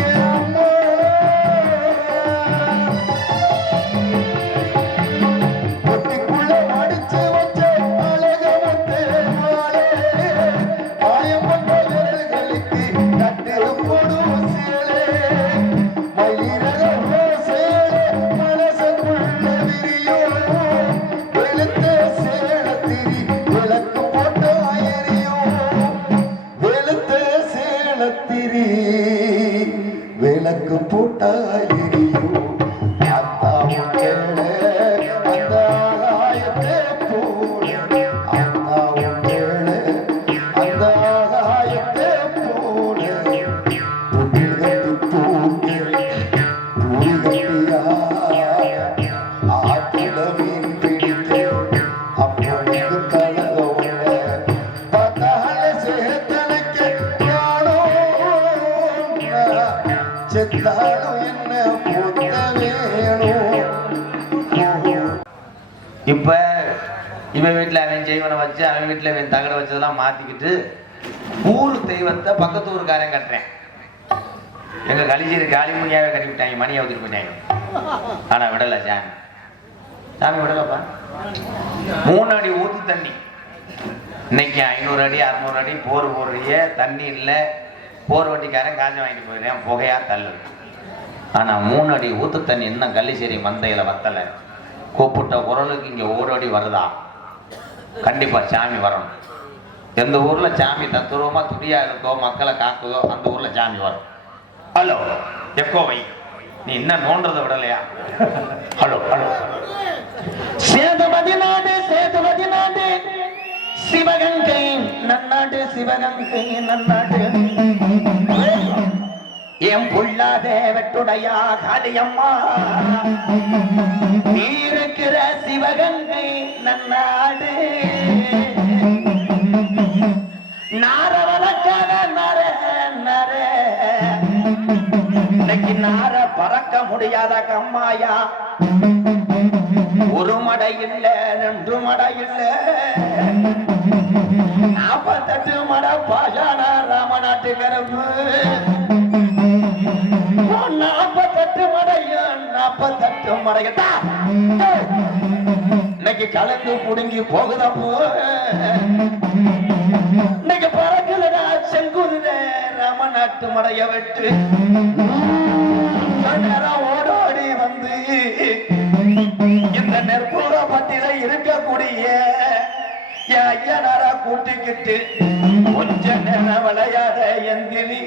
ஏ அம்மா. பொட்டிக்குள்ள மடிச்சு வச்ச அழகு முத்து மாலே மாயம் கொண்ட விரல்களுக்கு கட்டு போடும் சேலே. மயிலிறகு சேலை மனசுக்குள்ள விரியும். வெளுத்த சேலத்திரி விளக்கு போட்டு எரியும். வெளுத்த சேலத்திரி விளக்கு போட்டா எரியும். அத்தாவும் கேளு அந்த ஆகாயத்தை போல. அத்தாவும் கேளு அந்த ஆகாயத்தை போல. தொட்டில் கட்டி தூங்கி தூரி கட்டியா ஆற்றுல மீன் பிடிக்க அப்பொழுது கலக உள்ள பார்த்தால சேத்தனைக்க செத்தாலும் என்ன பொத்த வேணும். இப்ப இவன் வீட்டுல அவன் ஜெய்வனை வச்சு அவன் வீட்டுல இவன் தகட வச்சதெல்லாம் மாத்திக்கிட்டு ஊர் தெய்வத்தை பக்கத்து ஊருக்காரன் கட்டுறேன். எங்க கலிஜிரி காளிமுனியாவே கட்டி விட்டாங்க, மணியை ஒதுக்கி போயிட்டாங்க. ஆனா விடல சாமி, சாமி விடலப்பா. 3 அடி ஊத்து தண்ணி, இன்னைக்கு 500 அடி 600 அடி போர் போடுறிய தண்ணி இல்லை. போர் வட்டிக்காரன் காஞ்ச வாங்கிட்டு போயிடுறேன், புகையா தள்ளு. ஆனா 3 அடி ஊத்து தண்ணி இன்னும் கள்ளிச்சேரி மந்தையில வத்தல. கூப்பிட்ட குரலுக்கு இங்க 1 அடி வருதா? கண்டிப்பா சாமி வரணும். எந்த ஊர்ல சாமி தத்துருவமா துடியா இருக்கோ, மக்களை காக்குதோ, அந்த ஊர்ல சாமி வரும். ஹலோ எக்கோவை, நீ இன்னும் நோன்றதை விடலையா? Hello hello. சேதுபதி நாடு சேதுபதி நாடு, சிவகங்கை நன்னாடு சிவகங்கை நன்னாடு. என் புள்ளாத வெட்டுடையா காளியம்மா, நீ இருக்கிற சிவகங்கை நன்னாடு. நார வளர்க்காத நர நர, இன்னைக்கு நார பறக்க முடியாத கம்மாயா. 1 மடை இல்ல 2 மடை இல்ல 48 மடை பாஷான ராமநாட்டு கருப்பு. 48 மடையும் 48 மடையட்டா இன்னைக்கு கலந்து புடுங்கி போகுதப்போ. இன்னைக்கு பறக்குதுடா செங்குருத ராமநாட்டு மடைய வெட்டு. ஓடோடி வந்து இந்த நெற்பூர பட்டியல இருக்கக்கூடிய என் ஐயனாரா கூட்டிக்கிட்டு கொஞ்ச நேரம் விளையாட எந்திரி.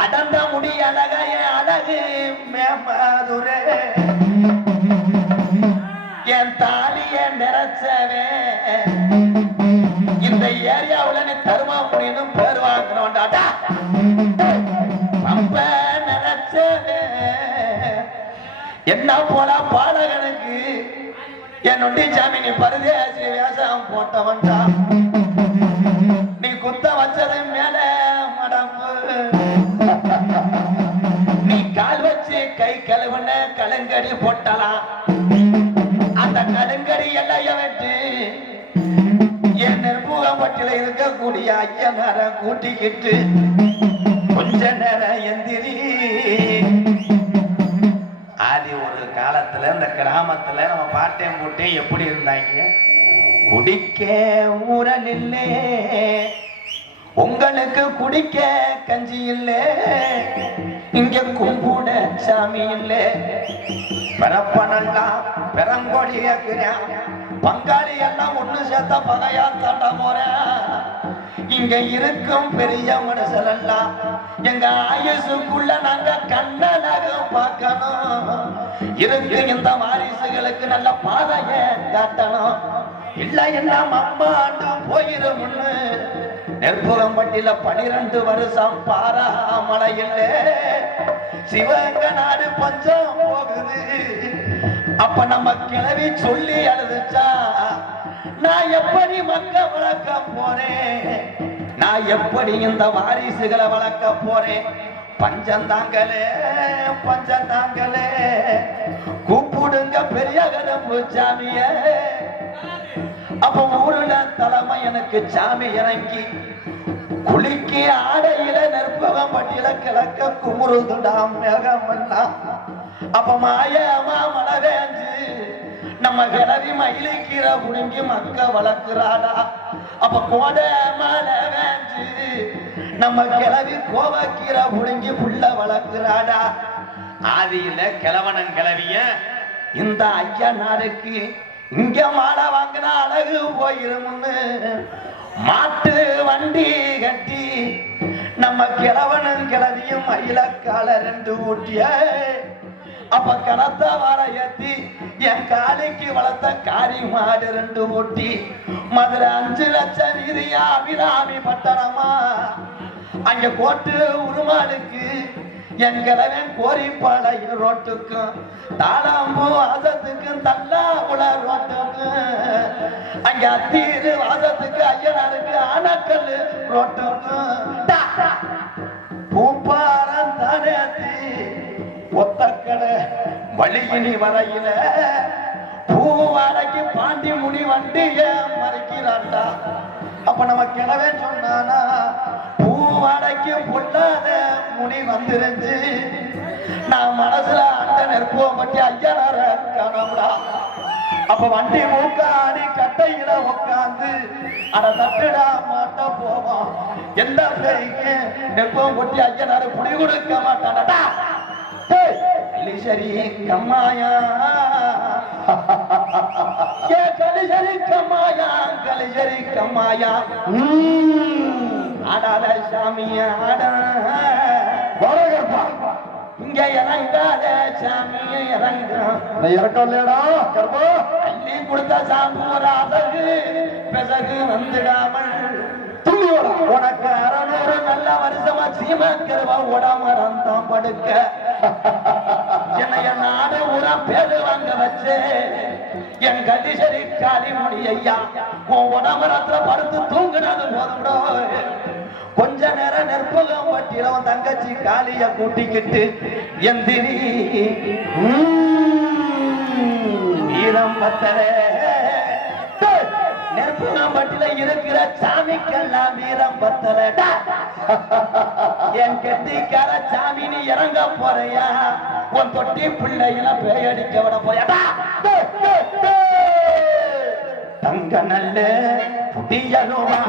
அடந்த முடி அழக என் அழகு மேமாதுரே, என் தாலிய நிறைச்சவே. இந்த ஏரியாவுல நீ தருமா முடியும் பேர் வாங்கினோண்டாடா. ரொம்ப நினைச்சவே என்ன போல பாலகனுக்கு என் நொண்டி சாமி நீ பரதேசி வேஷம் போட்டவன்டா. நீ குத்த வச்சது மேல மடம்பு, நீ கால் வச்சு கை கழுவுன கலங்கடி போட்டலாம். அந்த கடுங்கடி எல்லைய வெட்டு என் நெற்புகம்பட்டில இருக்கக்கூடிய ஐயனார கூட்டிக்கிட்டு கொஞ்ச நேரம் எந்திரி. ஆதி ஒரு காலத்துல இந்த கிராமத்துல நம்ம பாட்டையும் போட்டையும் எப்படி இருந்தாங்க? குடிக்க ஊரல் இல்லே, உங்களுக்கு குடிக்க கஞ்சி இல்லை, இங்க கும்புட சாமி இல்லை, பிறப்பனெல்லாம் பெரங்கொடிய பங்காளி எல்லாம் ஒண்ணு சேர்த்த பகையா தாண்ட போறேன். இங்க இருக்கும் பெரிய மனுஷன் எல்லாம் எங்க ஆயுசுக்குள்ள நாங்க கண்ணனாக பார்க்கணும். இருக்கு இந்த வாரிசுகளுக்கு நல்ல பாதைய காட்டணும். இல்ல எல்லாம் அம்மாண்டு போயிரும்னு நெற்புகம்பட்டியில 12 வருஷம் பாராமலை இல்லை, சிவகங்கை நாடு பஞ்சம் போகுது. அப்ப நம்ம கிளவி சொல்லி அழுதுச்சா, நான் எப்படி மக்க வளர்க்க போறேன், நான் எப்படி இந்த வாரிசுகளை வளர்க்க போறேன்? பஞ்சந்தாங்களே பஞ்சந்தாங்களே, கூப்பிடுங்க பெரிய கரும்பு சாமிய. அப்ப ஊருல தலைமை எனக்கு சாமி இறங்கி குளிக்கு ஆடையில நெற்பகம்பட்டியில கிழக்க குமுறுதுடாம் மேகமெல்லாம். அப்ப மாயமா மழை வேஞ்சு நம்ம கிளவி மயிலை கீரை புடுங்கி மக்க வளர்க்கிறாடா. அப்ப கோடை மழை வேஞ்சு நம்ம கிளவி கோவக்கீரை புடுங்கி புள்ள வளர்க்கிறாடா. ஆதியில கிழவனன் கிளவிய இந்த ஐயனாருக்கு இங்க மாலை வாங்கினா அழகு போயிரும்னு மாட்டு வண்டி கட்டி நம்ம கிழவனும் கிளவியும் மயிலக்கால 2 ஊட்டிய. அப்ப கணத்த வர ஏத்தி என் காலைக்கு வளர்த்த காரி மாடு 2 ஊட்டி. மதுரை 5 லட்சம் வீதியா அபிராமி பட்டணமா, அங்க கோட்டு உருமாளுக்கு என் கிழவன் கோரிப்பாளைய ரோட்டுக்கும் தாளாம்பூ வாசத்துக்கும் தல்லாகுள ரோட்டுக்கும், அங்க அத்தீரு வாசத்துக்கு ஐயனாருக்கு ஆனக்கல் ரோட்டுக்கும் பூப்பாரம் தானே ஒத்தக்கடை வழியினி வரையில பூவாடைக்கு பாண்டி முனி வண்டிய மறைக்கிறாண்டா. அப்ப நம்ம கிழவே சொன்னானா, பூவாடைக்கு பொல்லாத முனி வந்துருந்து நான் மனசுல அந்த நெருப்புவம் பற்றி ஐயனார காணமுடா. அப்ப வண்டி மூக்காடி கட்டையில உட்காந்து அட தட்டுடா மாட்ட போவான். எந்த பேய்க்கு நெருப்புவம் கொட்டி ஐயனாரு புடி கொடுக்க மாட்டானடா. கலிசரி கம்மாயா கலிசரி கம்மாயா கலிசரி கம்மாயா ஆடாத சாமிய ஆட இங்க இறங்காத சாமிய இறங்க இறக்கலையடா கர்ப்பா. அள்ளி கொடுத்த சாம்பூர் அழகு பெசகு வந்துடாமல் உனக்கு 600 நல்ல வருஷமா சீமக்கருவா உடம்பரம் தான் படுக்க. என்னைய நாடு ஊரா பேரு வாங்க வச்சு என் கதிசரி காலி முடியா உன் உடம்பரத்துல படுத்து தூங்குனது போதும்டோ. கொஞ்ச நேரம் நெற்பகம் பட்டியல உன் தங்கச்சி காலிய கூட்டிக்கிட்டு எந்திரி வீரம் பத்தல. நெற்பகம்பட்டில இருக்கிற சாமிக்கெல்லாம் வீரம் பத்தலடா. என் கெட்டிக்கார சாமி நீ இறங்க போறியா? உன் தொட்டி பிள்ளையில பேயடிக்க விட போறியாடா? தங்க நல்ல புதியலுமா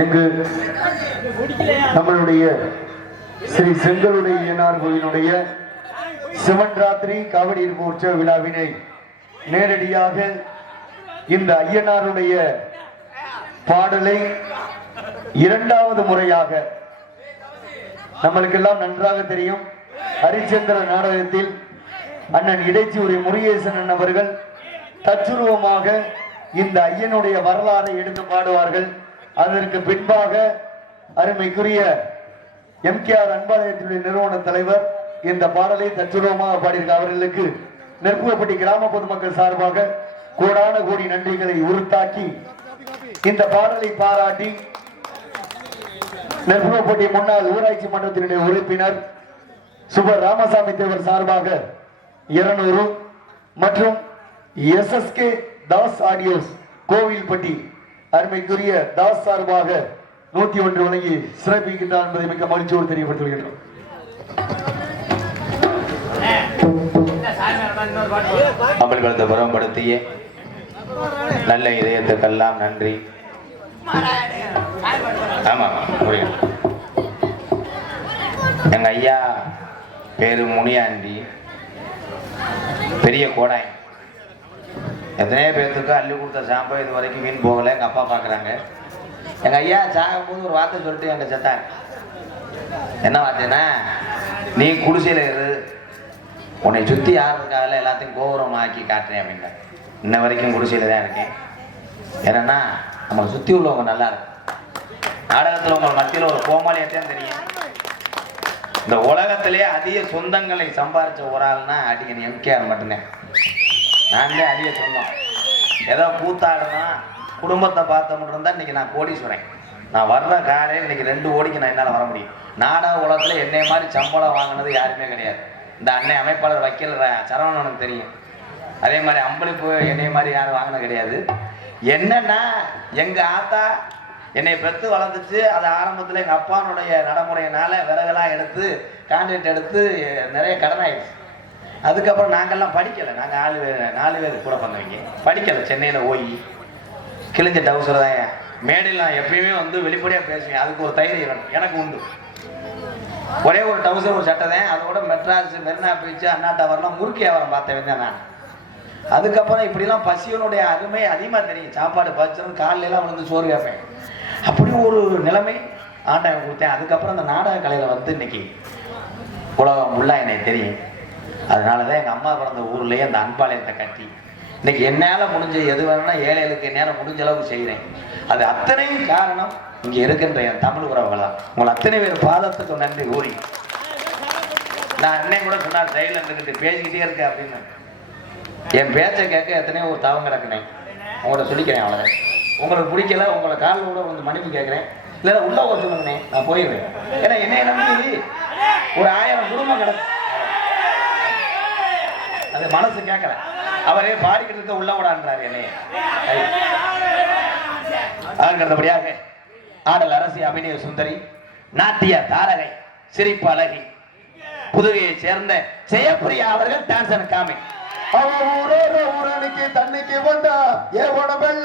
எங்கு நம்மளுடைய ஸ்ரீ செங்கலுடைய ஐயனார் கோயிலுடைய சிவன் ராத்திரி காவடி உற்சவ விழாவினை நேரடியாக இந்த ஐயனாருடைய பாடலை இரண்டாவது முறையாக நம்மளுக்கெல்லாம் நன்றாக தெரியும். ஹரிச்சந்திர நாடகத்தில் அண்ணன் இடைச்சூரி முருகேசன் அவர்கள் தச்சுருவமாக இந்த ஐயனுடைய வரலாறை எடுத்து பாடுவார்கள். அதற்கு பின்பாக அருமைக்குரிய எம்கேஆர் அன்பாலயத்தினுடைய நிறுவன தலைவர் இந்த பாடலை தச்சுருவமாக பாடியிருக்க அவர்களுக்கு நெருப்புவப்பட்டி கிராம பொதுமக்கள் சார்பாக கோடான கோடி நன்றிகளை உறுத்தாக்கி இந்த பாடலை பாராட்டி நெருப்புவப்பட்டி முன்னாள் ஊராட்சி மன்றத்தினுடைய உறுப்பினர் சுப ராமசாமி தேவர் சார்பாக 200 மற்றும் SSK தாஸ் ஆடியோஸ் கோவில்பட்டி அருமைக்குரிய தாஸ் சார்பாக 101 வழங்கி சிறப்பிக்கின்றார் என்பதை மிக்க மகிழ்ச்சியோடு தெரியப்படுத்துகின்றோம். அமல்களத்தை புறம்படுத்திய நல்ல இதயத்துக்கெல்லாம் நன்றி. ஆமா முடியும். எங்க ஐயா பேரு முனியாண்டி, பெரிய கோடாய். எத்தனையோ பேர்த்துக்கு அள்ளி கொடுத்த சாம்பா இது வரைக்கும் மீன் போகலை. எங்கள் அப்பா பார்க்குறாங்க. எங்கள் ஐயா சாகும்போது ஒரு வார்த்தை சொல்லிட்டு எங்கள் செத்தாங்க. என்ன வார்த்தைன்னா, நீ குடிசையில் இரு, உன்னை சுற்றி யார் இருக்காங்கல்ல எல்லாத்தையும் கோபுரமாக்கி காட்டுறேன் அப்படின்னா. இன்ன வரைக்கும் குடிசையில் தான் இருக்கேன். ஏன்னா நம்மளை சுற்றி உள்ளவங்க நல்லா இருக்கும். நாடகத்தில் உங்கள் மத்தியில் ஒரு கோமாளியத்தான் தெரியும். இந்த உலகத்திலேயே அதிக சொந்தங்களை சம்பாதிச்ச ஒரு ஆள்னா அடிக்கணும் எம்கேஆர் மட்டும்தான். நானே அதிக சொந்தம். ஏதோ கூத்தாடணும் குடும்பத்தை பார்த்தோம்னு இருந்தால் இன்னைக்கு நான் கோடீஸ்வரன். நான் வர்ற காலையில் இன்னைக்கு 2 கோடிக்கு நான் என்னால் வர முடியும். நாடக உலகத்தில் என்னை மாதிரி சம்பளம் வாங்கினது யாருமே கிடையாது. இந்த அன்னை அமைப்பாளர் வக்கீல் சரவணனுக்கு தெரியும். அதே மாதிரி அம்பளிப்பு என்னை மாதிரி யாரும் வாங்கின கிடையாது. என்னன்னா எங்கள் ஆத்தா என்னை பெற்று வளர்ந்துச்சு. அது ஆரம்பத்தில் எங்கள் அப்பானுடைய நடைமுறையினால விறகெல்லாம் எடுத்து கான்ட்ராக்ட் எடுத்து நிறைய கடன் ஆயிடுச்சு. அதுக்கப்புறம் நாங்கள்லாம் படிக்கலை. நாங்கள் 4 பேர் கூட பண்ணவங்க படிக்கலை. சென்னையில் போய் கிழிஞ்ச டவுசர் தான் மேடையில் நான் எப்பயுமே வந்து வெளிப்படையாக பேசுவேன். அதுக்கு ஒரு தைரியம் வேணும். எனக்கு உண்டு. ஒரே ஒரு டவுசர் ஒரு சட்டை தான். அதோட மெட்ராஸ் மெரினா பீச்சு அண்ணா டவர்லாம் முறுக்கி வியாபாரம் பார்த்தவன் தான் நான். அதுக்கப்புறம் இப்படிலாம் பசியனுடைய அருமை அதிகமாக தெரியும். சாப்பாடு பச்சிரும் காலையிலாம் விழுந்து சோறு கேட்பேன். அப்படி ஒரு நிலைமை ஆண்டவன் கொடுத்தேன். அதுக்கப்புறம் அந்த நாடக கலையில் வந்து இன்னைக்கு உலகம் ஃபுல்லாக எனக்கு தெரியும். அதனால தான் எங்கள் அம்மா பிறந்த ஊர்லேயே அந்த அன்பாலயத்தை கட்டி இன்னைக்கு என்னால் முடிஞ்ச எது வேணும்னா ஏழைகளுக்கு என்னால் முடிஞ்ச அளவுக்கு செய்கிறேன். அது அத்தனையும் காரணம் இங்கே இருக்கின்ற என் தமிழ் உறவுகள் தான். உங்களை அத்தனை பேர் பாதத்துக்கு நன்றி கூறி நான் அன்னை கூட சொன்னார் சைடில் இருந்துக்கிட்டு பேசிக்கிட்டே இருக்கேன் அப்படின்னு. என் பேச்சை கேட்க எத்தனையோ ஒரு தவம் கிடக்குனேன். உங்கள்கிட்ட சொல்லிக்கிறேன். அவ்வளோதான். உங்களுக்கு பிடிக்கல உங்களை காலில் கூட வந்து மன்னிப்பு கேட்குறேன். இல்லை உள்ள ஒரு சொல்லுங்கண்ணே நான் போயிடுவேன். ஏன்னா என்னை நம்பி ஒரு 1000 குடும்பம் கிடக்கு. அது மனசு கேட்கல. அவரே பாடிக்கிட்டு இருக்க உள்ள விடான்றாரு என்னைய. அதற்கடுத்தபடியாக ஆடல் அரசி அபிநய சுந்தரி, நாட்டிய தாரகை, சிரிப்பு அழகி, புதுகையை சேர்ந்த ஜெயப்பிரியா அவர்கள் டான்சன் காமி. ஊரணிக்கு தண்ணிக்கு வந்தா ஏவோட வெள்ள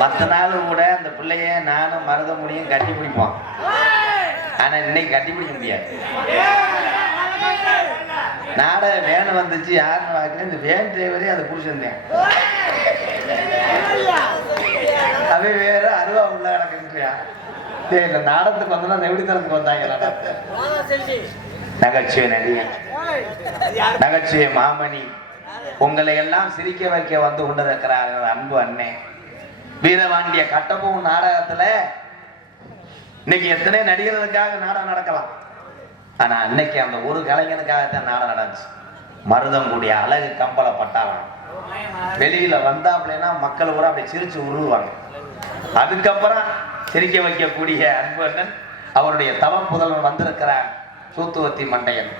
மற்ற நாள் கூட அந்த பிள்ளைய நானும் மருத முடியும் கட்டி பிடிப்போம். ஆனா இன்னைக்கு கட்டி பிடிக்க முடியாது. நாடக வேன் வந்துச்சு. யாருன்னு பார்க்குறேன், இந்த வேன் டிரைவரே அதை பிடிச்சிருந்தேன். அவை வேற அருவா உள்ள கிடக்குறியா? இந்த நாடகத்துக்கு வந்தோம்னா நெவிடித்தனத்துக்கு வந்தாங்க. நகைச்சுவை நடிகை, நகைச்சுவை மாமணி, உங்களை எல்லாம் சிரிக்க வைக்க வந்து கொண்டிருக்கிறார்கள் அன்பு அண்ணே. வீரவாண்டிய கட்டபொம்மன் நாடகத்துல இன்னைக்கு எத்தனை நடிகர்களுக்காக நாடகம் நடக்கலாம். ஆனா அன்னைக்கு அந்த ஒரு கலைஞனுக்காகத்தான் நாடகம் நடந்துச்சு. மருதங்குடிய அழகு கம்பள பட்டாளம் வெளியில வந்தாப்லன்னா மக்கள் கூட அப்படி சிரிச்சு உருவாங்க. அதுக்கப்புறம் சிரிக்க வைக்கக்கூடிய அன்பு அண்ணன் அவருடைய தவ புதல்வன் வந்திருக்கிறார். சூத்துவத்தி மண்டையன்.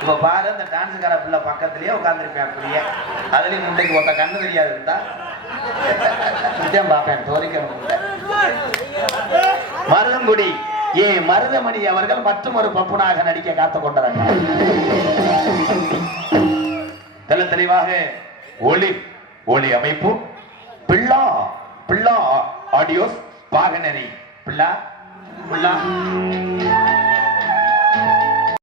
இப்ப பாரு இந்த டான்ஸுக்கார பிள்ளை பக்கத்துலயே உட்காந்துருப்பேன். அப்படியே அதுலயும் முண்டைக்கு ஒத்த கண்ணு தெரியாது இருந்தா பார்ப்பேன். தோரிக்கிற முண்டை மருதங்குடி மருதமணி அவர்கள் மற்றும் ஒரு பப்புனாக நடிக்க காத்து கொண்டார்கள். தெல்ல தெளிவாக ஒளி அமைப்பு பிள்ளா பிள்ளா ஆடியோஸ் பாகனரி பிள்ளா பிள்ளா